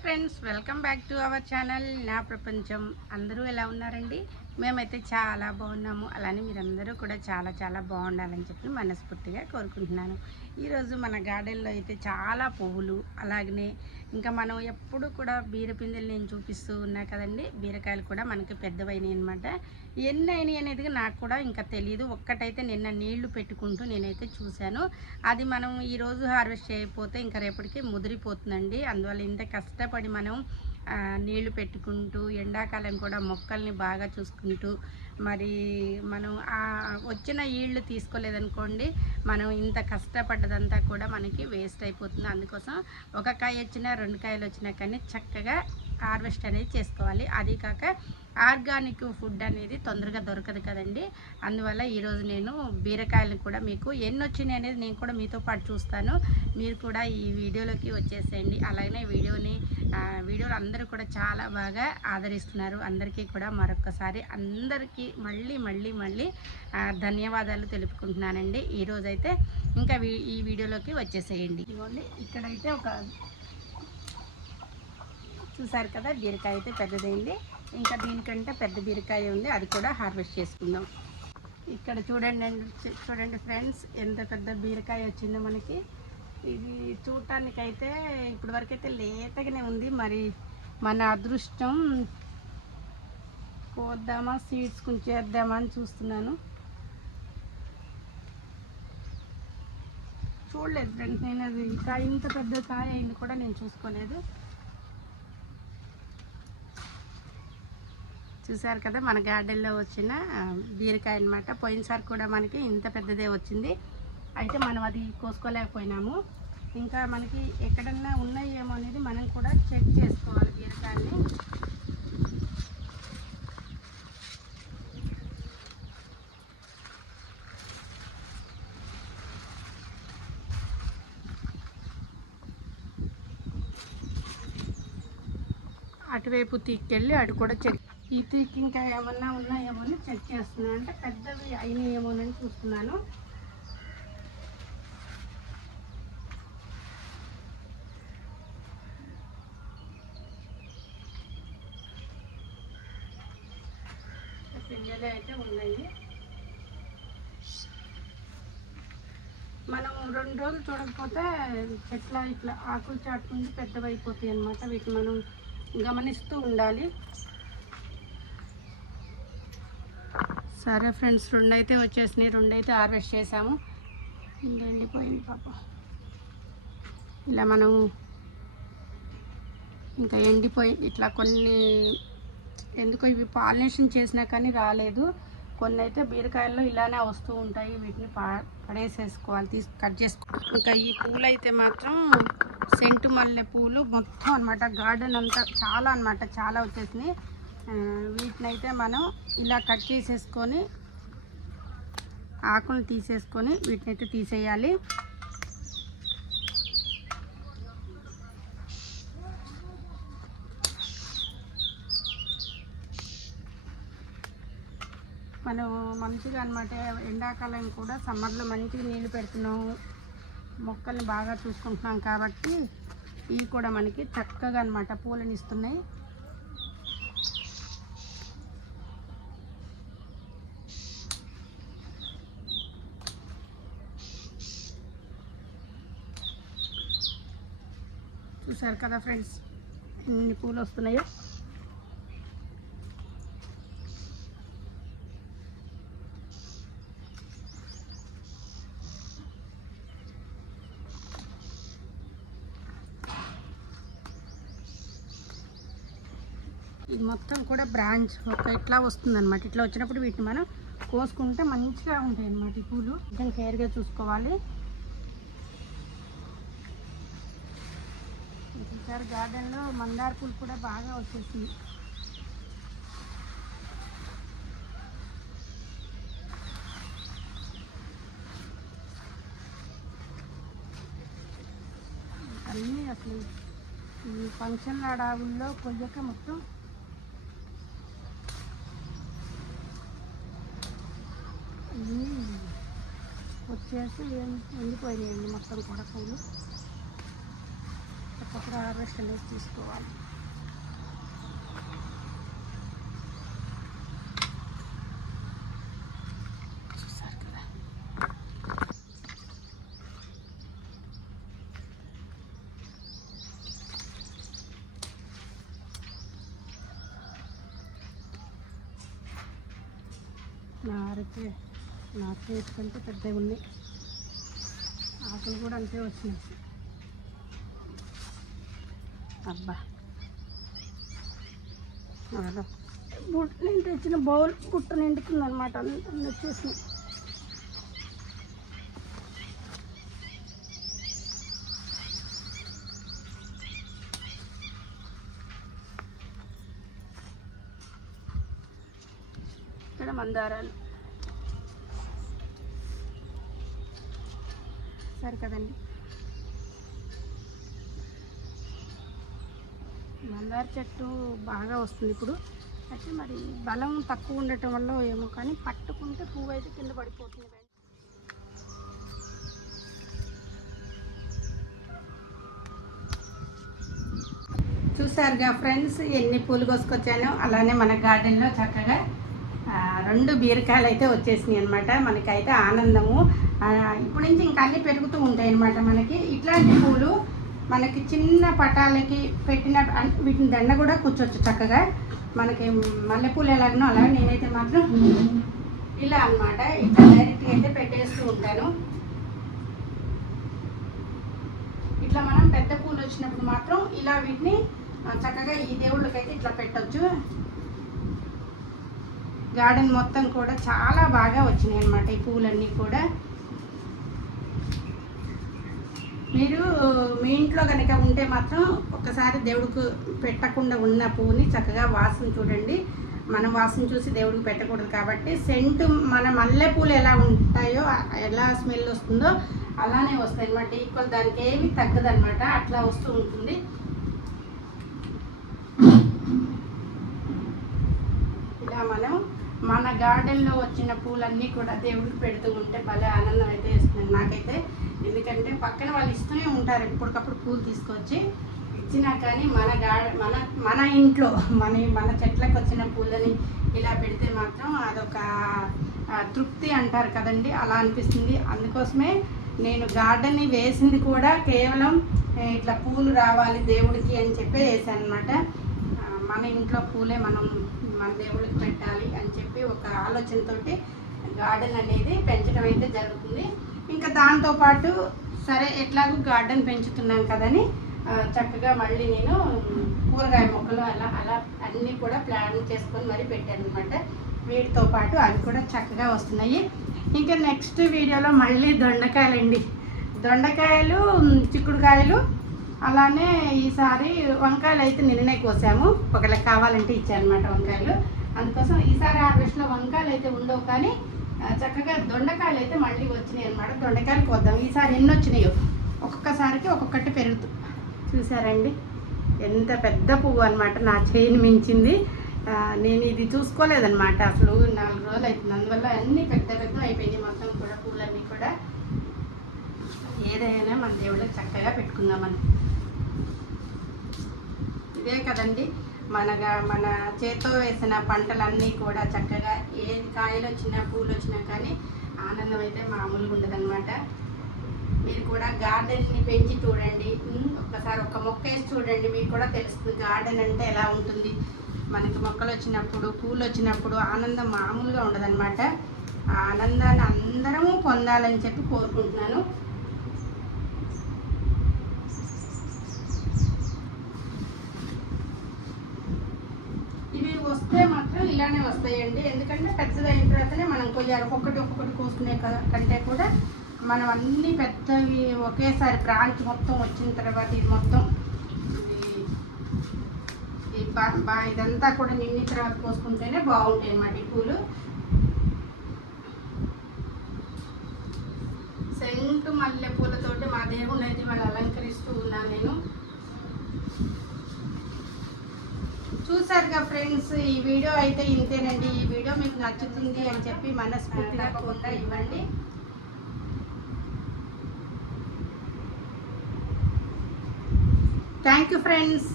Friends, welcome back to our channel నా ప్రపంచం. అందరూ ఎలా ఉన్నారండి? మేమైతే చాలా బాగున్నాము. అలానే మీరందరూ కూడా చాలా బాగుండాలని చెప్పి మనస్ఫూర్తిగా కోరుకుంటున్నాను. ఈరోజు మన గార్డెన్లో అయితే చాలా పువ్వులు, అలాగనే ఇంకా మనం ఎప్పుడు కూడా బీరపిందెలు నేను చూపిస్తూ ఉన్నా కదండి. బీరకాయలు కూడా మనకి పెద్దవైనాయి అనమాట. ఎన్ని అయినాయి అనేది నాకు కూడా ఇంకా తెలియదు. ఒక్కటైతే నిన్న నీళ్లు పెట్టుకుంటూ నేనైతే చూశాను. అది మనం ఈరోజు హార్వెస్ట్ చేయకపోతే ఇంకా రేపటికి ముదిరిపోతుందండి. అందువల్ల ఇంత కష్టపడి మనం నీళ్లు పెట్టుకుంటూ ఎండాకాలం కూడా మొక్కల్ని బాగా చూసుకుంటూ మరి మనం వచ్చిన ఈళ్ళు తీసుకోలేదనుకోండి, మనం ఇంత కష్టపడ్డదంతా కూడా మనకి వేస్ట్ అయిపోతుంది. అందుకోసం ఒక కాయ వచ్చినా 2 కాయలు వచ్చినా కానీ చక్కగా హార్వెస్ట్ అనేది చేసుకోవాలి. అది కాక ఆర్గానిక్ ఫుడ్ అనేది తొందరగా దొరకదు కదండి. అందువల్ల ఈరోజు నేను బీరకాయలను కూడా మీకు ఎన్ని వచ్చినాయి అనేది నేను కూడా మీతో పాటు చూస్తాను. మీరు కూడా ఈ వీడియోలోకి వచ్చేసేయండి. అలాగనే వీడియోలు అందరూ కూడా చాలా బాగా ఆదరిస్తున్నారు. అందరికీ కూడా మరొకసారి అందరికీ మళ్ళీ ధన్యవాదాలు తెలుపుకుంటున్నానండి. ఈరోజైతే ఇంకా ఈ వీడియోలోకి వచ్చేసేయండి. ఇదిగోండి, ఇక్కడైతే చూసారు కదా, బీరకాయ అయితే పెద్దదైంది. ఇంకా దీనికంటే పెద్ద బీరకాయ ఉంది, అది కూడా హార్వెస్ట్ చేసుకుందాం. ఇక్కడ చూడండి ఫ్రెండ్స్, ఎంత పెద్ద బీరకాయ వచ్చిందో మనకి. ఇది చూడటానికైతే ఇప్పటి వరకైతే లేతగానే ఉంది. మరి మన అదృష్టం కోద్దామా, సీడ్స్ కొంచేద్దామా అని చూస్తున్నాను. చూడలేదు ఫ్రెండ్స్, నేను అది ఇంత పెద్ద కాయ అయింది కూడా నేను చూసుకోలేదు. చూసారు కదా, మన గార్డెన్లో వచ్చిన బీరకాయ అనమాట. పోయినసారి కూడా మనకి ఇంత పెద్దదే వచ్చింది. అయితే మనం అది కోసుకోలేకపోయినాము. ఇంకా మనకి ఎక్కడన్నా ఉన్నాయేమో అనేది మనం కూడా చెక్ చేసుకోవాలి బీరకాయని. అటువైపు తీసుకెళ్ళి అటు కూడా చెక్, ఈ తీకి ఇంకా ఏమన్నా ఉన్నాయేమో అని చెక్ చేస్తున్నాను. అంటే పెద్దవి అయినాయేమోనని చూస్తున్నాను. పిందెలు అయితే ఉన్నాయి. మనం 2 రోజులు చూడకపోతే చెట్ల ఇట్లా ఆకులు చాటుకుంటే పెద్దవైపోతాయి అన్నమాట. వీటిని మనం గమనిస్తూ ఉండాలి. సరే ఫ్రెండ్స్, 2 అయితే వచ్చేసినాయి. 2 అయితే హార్వెస్ట్ చేసాము. ఇంకా ఎండిపోయింది పాప. ఇలా మనం ఇంకా ఎండిపోయింది. ఇట్లా కొన్ని ఎందుకో ఇవి పాలినేషన్ చేసినా కానీ రాలేదు. కొన్ని అయితే బీరకాయల్లో ఇలానే వస్తూ ఉంటాయి. వీటిని పడేసేసుకోవాలి, కట్ చేసుకోవాలి. ఇంకా ఈ పూలు అయితే మాత్రం సెంటు మల్లె పూలు మొత్తం అనమాట. గార్డెన్ అంతా చాలా వచ్చేసినాయి. వీటిని అయితే మనం ఇలా కట్ చేసేసుకొని ఆకులను తీసేసుకొని వీటిని అయితే తీసేయాలి. మనం మంచిగా అనమాట ఎండాకాలం కూడా సమ్మర్లో మంచిగా నీళ్ళు పెడుతున్నాము, మొక్కల్ని బాగా చూసుకుంటున్నాం కాబట్టి ఇవి కూడా మనకి చక్కగా అనమాట పూలను ఇస్తున్నాయి. చూసారు కదా ఫ్రెండ్స్, ఎన్ని పూలు వస్తున్నాయో. ఇది మొత్తం కూడా బ్రాంచ్ ఇట్లా వస్తుందన్నమాట. ఇట్లా వచ్చినప్పుడు వీటిని మనం కోసుకుంటే మంచిగా ఉంటాయి అన్నమాట. ఈ పూలు కొంచెం కేర్గా చూసుకోవాలి. ఈసారి గార్డెన్లో మందార పూలు కూడా బాగా వచ్చేసింది. అన్నీ అసలు ఈ ఫంక్షన్ అడవుల్లో కొయ్యక మొత్తం వచ్చేసి ఎండిపోయినాయండి మొత్తం కూడా పూలు. ఎప్పటికప్పుడు హార్వెస్ట్ అనేది తీసుకోవాలి. చూసారు కదా, నా చేతి కంటే పెద్దగా ఉన్నాయి. ఆకులు కూడా అంతే వచ్చినాయి. అబ్బా, నేను తెచ్చిన బౌల్ బుట్ట నిండుతుంది అనమాట. అన్నీ వచ్చేసినాయి. ఇక్కడ మందారాలు సరే కదండి. మందార చెట్టు బాగా వస్తుంది ఇప్పుడు. అయితే మరి బలం తక్కువ ఉండటం వల్ల ఏమో కానీ పట్టుకుంటే పువ్వు అయితే కింద పడిపోతుంది. చూసారుగా ఫ్రెండ్స్, ఎన్ని పూలు కోసుకొచ్చానో. అలానే మన గార్డెన్లో చక్కగా 2 బీరకాయలు అయితే వచ్చేసినాయి అనమాట. మనకైతే ఆనందము. ఇప్పటి నుంచి ఇంకా అన్నీ పెరుగుతూ ఉంటాయి అన్నమాట. మనకి ఇట్లాంటి పూలు మనకి చిన్న పటాలకి పెట్టిన వీటిని దండ కూడా కూర్చోవచ్చు చక్కగా. మనకి మల్లెపూలు ఎలాగనో అలా నేనైతే మాత్రం ఇలా అనమాట, ఇట్లా డైరెక్ట్గా అయితే పెట్టేస్తూ ఉంటాను. ఇట్లా మనం పెద్ద పూలు వచ్చినప్పుడు మాత్రం ఇలా వీటిని చక్కగా ఈ దేవుళ్ళకైతే ఇట్లా పెట్టచ్చు. గార్డెన్ మొత్తం కూడా చాలా బాగా వచ్చినాయి అన్నమాట ఈ పూలన్నీ కూడా. మీరు మీ ఇంట్లో కనుక ఉంటే మాత్రం ఒక్కసారి దేవుడికి పెట్టకుండా ఉన్న పువ్వుని చక్కగా వాసన చూడండి. మనం వాసన చూసి దేవుడికి పెట్టకూడదు కాబట్టి సెంటు మన మల్లెపూలు ఎలా ఉంటాయో, ఎలా స్మెల్ వస్తుందో అలానే వస్తాయి అన్నమాట. ఈక్వల్ దానికి ఏమి తగ్గదన్నమాట, అట్లా వస్తూ ఉంటుంది. ఇలా మనం మన గార్డెన్లో వచ్చిన పూలన్నీ కూడా దేవుడికి పెడుతూ ఉంటే భలే ఆనందం అయితే ఇస్తుంది నాకైతే. ఎందుకంటే పక్కన వాళ్ళు ఇస్తూనే ఉంటారు ఎప్పటికప్పుడు పూలు తీసుకొచ్చి ఇచ్చినా కానీ మన ఇంట్లో మన చెట్లకు వచ్చిన పూలని ఇలా పెడితే మాత్రం అదొక తృప్తి అంటారు కదండి, అలా అనిపిస్తుంది. అందుకోసమే నేను గార్డెన్ని వేసింది కూడా కేవలం ఇట్లా పూలు రావాలి దేవుడికి అని చెప్పి వేసాను అనమాట. మన ఇంట్లో పూలే మన దేవుడికి పెట్టాలి అని చెప్పి ఒక ఆలోచనతోటి గార్డెన్ అనేది పెంచడం అయితే జరుగుతుంది. ఇంకా దాంతోపాటు సరే ఎట్లాగో గార్డెన్ పెంచుతున్నాం కదని చక్కగా మళ్ళీ నేను కూరగాయ మొక్కలు అలా అన్నీ కూడా ప్లాన్ చేసుకొని మరీ పెట్టాను అనమాట. వీటితో పాటు అవి కూడా చక్కగా వస్తున్నాయి. ఇంకా నెక్స్ట్ వీడియోలో మళ్ళీ దొండకాయలండి, దొండకాయలు, చిక్కుడుకాయలు, అలానే ఈసారి వంకాయలు అయితే నిన్ననే కోసాము. ఒకళ్ళకి కావాలంటే ఇచ్చారనమాట వంకాయలు. అందుకోసం ఈసారి హార్వెస్ట్లో వంకాయలు అయితే ఉండవు, కానీ చక్కగా దొండకాయలు అయితే మళ్ళీ వచ్చినాయి అనమాట. దొండకాయలు కోద్దాం. ఈసారి ఎన్ని వచ్చినాయో, ఒక్కొక్కసారికి ఒక్కొక్కటి పెరుగుతూ. చూసారండి ఎంత పెద్ద పువ్వు అనమాట, నా చేయిని మించింది. నేను ఇది చూసుకోలేదన్నమాట అసలు. 4 రోజులు అవుతుంది, అందువల్ల అన్నీ పెద్ద అయిపోయినాయి మొత్తం కూడా పూలన్నీ కూడా. ఏదైనా మన దేవుళ్ళకి చక్కగా పెట్టుకుందామని. ఇదే కదండి మన చేత్తో వేసిన పంటలన్నీ కూడా చక్కగా ఏది కాయలు వచ్చినా పూలు వచ్చినా కానీ ఆనందం అయితే మామూలుగా ఉండదన్నమాట. మీరు కూడా గార్డెన్ని పెంచి చూడండి. ఒక్కసారి ఒక మొక్క వేసి చూడండి, మీకు కూడా తెలుస్తుంది గార్డెన్ అంటే ఎలా ఉంటుంది. మనకి మొక్కలు వచ్చినప్పుడు, పూలు వచ్చినప్పుడు ఆనందం మామూలుగా ఉండదన్నమాట. ఆ ఆనందాన్ని అందరము పొందాలని చెప్పి కోరుకుంటున్నాను. ఇవి వస్తే మాత్రం ఇలానే వస్తాయండి, ఎందుకంటే పెద్దదైన తర్వాతనే మనం కొయ్యాలి. ఒక్కొక్కటి కోసుకునే కంటే కూడా మనం అన్నీ పెద్దవి ఒకేసారి బ్రాంచ్ మొత్తం వచ్చిన తర్వాత ఇది మొత్తం ఇదంతా కూడా నిండిన తర్వాత కోసుకుంటేనే బాగుంటాయి అన్నమాట ఈ పూలు. సెంటు మల్లె పూలతోటి మా దేవుడిని అయితే వాళ్ళు అలంకరిస్తూ ఉన్నాను నేను. చూసారుగా ఫ్రెండ్స్, ఈ వీడియో అయితే ఇంతేనండి. ఈ వీడియో మీకు నచ్చుతుంది అని చెప్పి మనస్ఫూర్తిగా తప్పకుండా ఇవ్వండి. Thank you friends.